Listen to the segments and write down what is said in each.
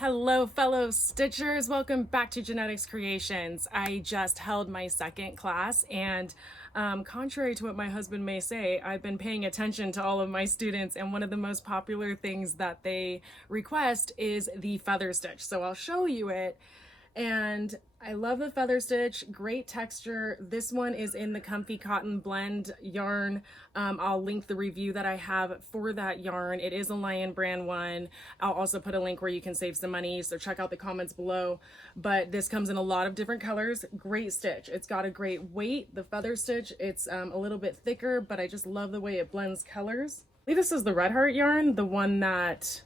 Hello fellow stitchers, welcome back to Jenetics Creations. I just held my second class and contrary to what my husband may say, I've been paying attention to all of my students, and one of the most popular things that they request is the feather stitch. So I'll show you it. And I love the feather stitch, great texture. This one is in the Comfy Cotton Blend yarn. I'll link the review that I have for that yarn. It is a Lion brand one. I'll also put a link where you can save some money, so check out the comments below. But this comes in a lot of different colors. Great stitch. It's got a great weight. The feather stitch, it's a little bit thicker, but I just love the way it blends colors. I believe this is the Red Heart yarn, the one that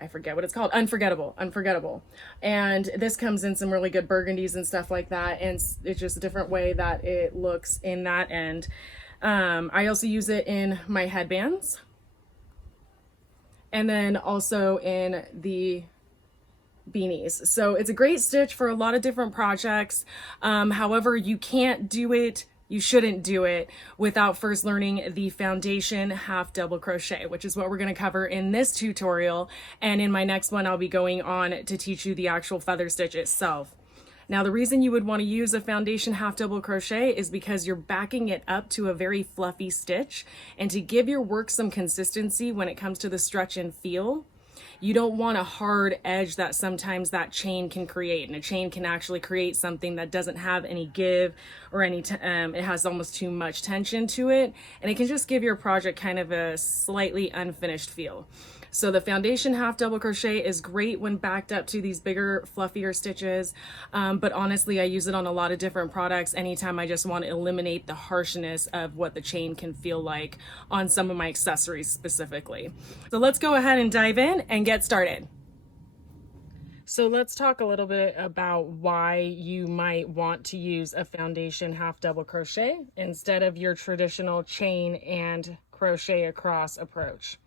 I forget what it's called. Unforgettable. And this comes in some really good burgundies and stuff like that. And it's just a different way that it looks in that end. I also use it in my headbands. And then also in the beanies. So it's a great stitch for a lot of different projects. However, you shouldn't do it without first learning the Foundation Half Double Crochet, which is what we're going to cover in this tutorial. And in my next one, I'll be going on to teach you the actual feather stitch itself. Now, the reason you would want to use a Foundation Half Double Crochet is because you're backing it up to a very fluffy stitch, and to give your work some consistency when it comes to the stretch and feel. You don't want a hard edge that sometimes that chain can create, and a chain can actually create something that doesn't have any give or any, it has almost too much tension to it, and it can just give your project kind of a slightly unfinished feel. So the Foundation Half Double Crochet is great when backed up to these bigger, fluffier stitches, but honestly, I use it on a lot of different products anytime I just want to eliminate the harshness of what the chain can feel like on some of my accessories specifically. So let's go ahead and dive in and get started. So let's talk a little bit about why you might want to use a Foundation Half Double Crochet instead of your traditional chain and crochet across approach.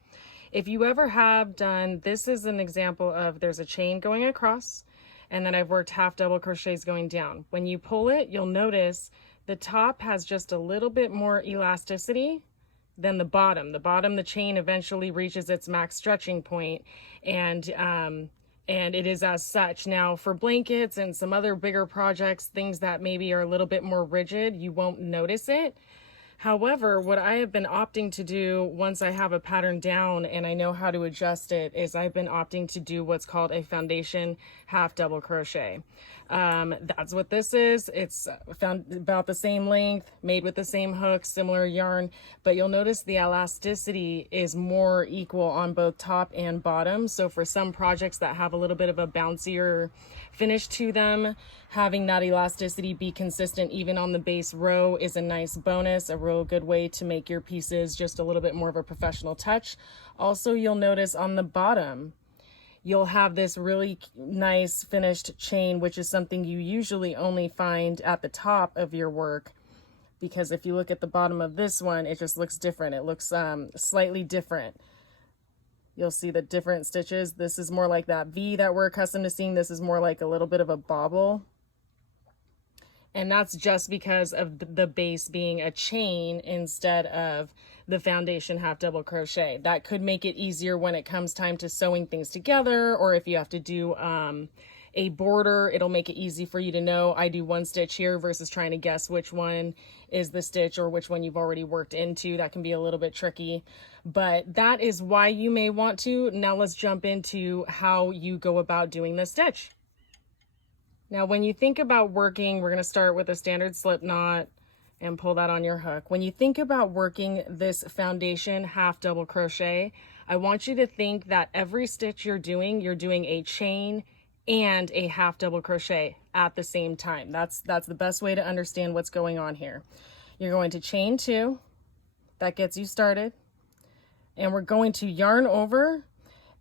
If you ever have done, this is an example of there's a chain going across, and then I've worked half double crochets going down. When you pull it, you'll notice the top has just a little bit more elasticity than the bottom. The chain eventually reaches its max stretching point, and it is as such. Now, for blankets and some other bigger projects, things that maybe are a little bit more rigid, you won't notice it. However, what I have been opting to do once I have a pattern down and I know how to adjust it is I've been opting to do what's called a Foundation Half Double Crochet. That's what this is. It's found about the same length, made with the same hook, similar yarn, but you'll notice the elasticity is more equal on both top and bottom. So for some projects that have a little bit of a bouncier finish to them, having that elasticity be consistent even on the base row is a nice bonus, a real good way to make your pieces just a little bit more of a professional touch. Also, you'll notice on the bottom, you'll have this really nice finished chain, which is something you usually only find at the top of your work, because if you look at the bottom of this one, it just looks different. It looks slightly different. You'll see the different stitches. This is more like that V that we're accustomed to seeing. This is more like a little bit of a bobble. And that's just because of the base being a chain instead of the Foundation Half Double Crochet. That could make it easier when it comes time to sewing things together, or if you have to do a border, it'll make it easy for you to know I do one stitch here versus trying to guess which one is the stitch or which one you've already worked into. That can be a little bit tricky, but that is why you may want to. Now let's jump into how you go about doing the stitch. Now, when you think about working, we're going to start with a standard slip knot and pull that on your hook. When you think about working this Foundation Half Double Crochet, I want you to think that every stitch you're doing a chain and a half double crochet at the same time. That's the best way to understand what's going on here. You're going to chain 2, that gets you started, and we're going to yarn over.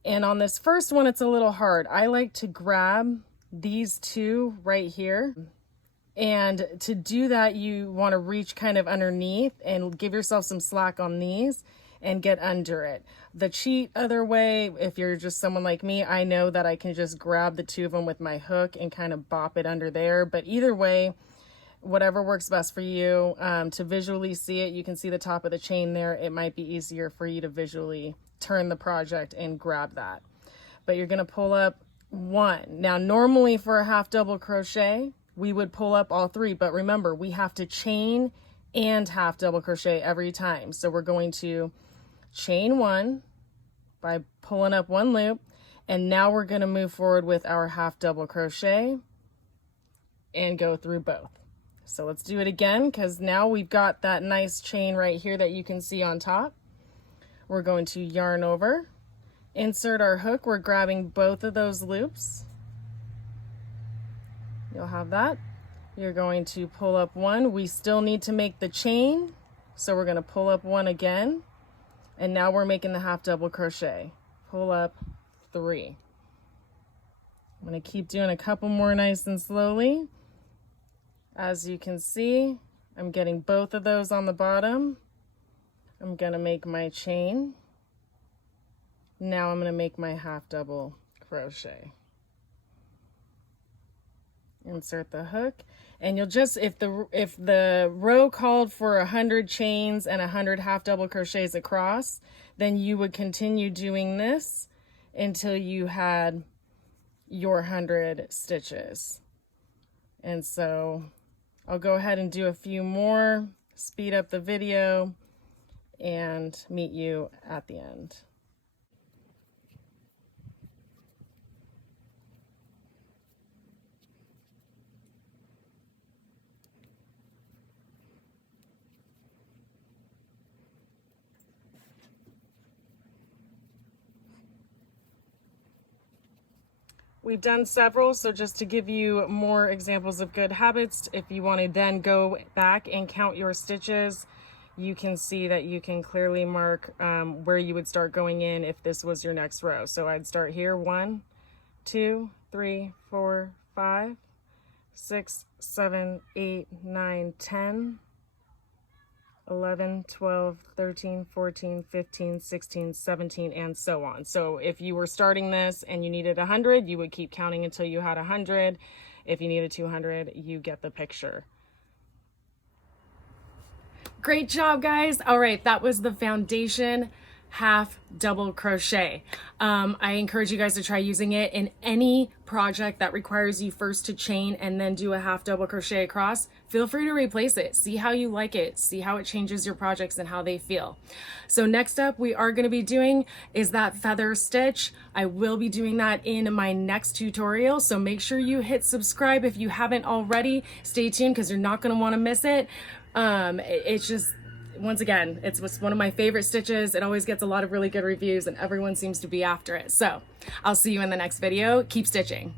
And on this first one, it's a little hard. I like to grab these two right here, and to do that you want to reach kind of underneath and give yourself some slack on these and get under it. The cheat other way, if you're just someone like me, I know that I can just grab the two of them with my hook and kind of bop it under there. But either way, whatever works best for you. To visually see it, you can see the top of the chain there. It might be easier for you to visually turn the project and grab that. But you're going to pull up 1. Now normally for a half double crochet we would pull up all 3, but remember we have to chain and half double crochet every time. So we're going to chain 1 by pulling up 1 loop, and now we're going to move forward with our half double crochet and go through both. So let's do it again, because now we've got that nice chain right here that you can see on top. We're going to yarn over, insert our hook. We're grabbing both of those loops. You'll have that. You're going to pull up 1. We still need to make the chain, so we're going to pull up 1 again, and now we're making the half double crochet. Pull up 3. I'm going to keep doing a couple more nice and slowly. As you can see, I'm getting both of those on the bottom. I'm going to make my chain. Now I'm going to make my half double crochet. Insert the hook, and you'll just, if the row called for 100 chains and 100 half double crochets across, then you would continue doing this until you had your 100 stitches. And so I'll go ahead and do a few more, speed up the video, and meet you at the end. We've done several, so just to give you more examples of good habits, if you want to then go back and count your stitches, you can see that you can clearly mark where you would start going in if this was your next row. So I'd start here, 1, 2, 3, 4, 5, 6, 7, 8, 9, 10, 11, 12, 13, 14, 15, 16, 17, and so on. So if you were starting this and you needed 100, you would keep counting until you had 100. If you needed 200, you get the picture. Great job, guys. All right, that was the Foundation Half Double Crochet. I encourage you guys to try using it in any project that requires you first to chain and then do a half double crochet across. Feel free to replace it. See how you like it. See how it changes your projects and how they feel. So next up we are going to be doing is that feather stitch. I will be doing that in my next tutorial. So make sure you hit subscribe if you haven't already. Stay tuned because you're not going to want to miss it. It's just, once again, it's one of my favorite stitches. It always gets a lot of really good reviews and everyone seems to be after it. So I'll see you in the next video. Keep stitching.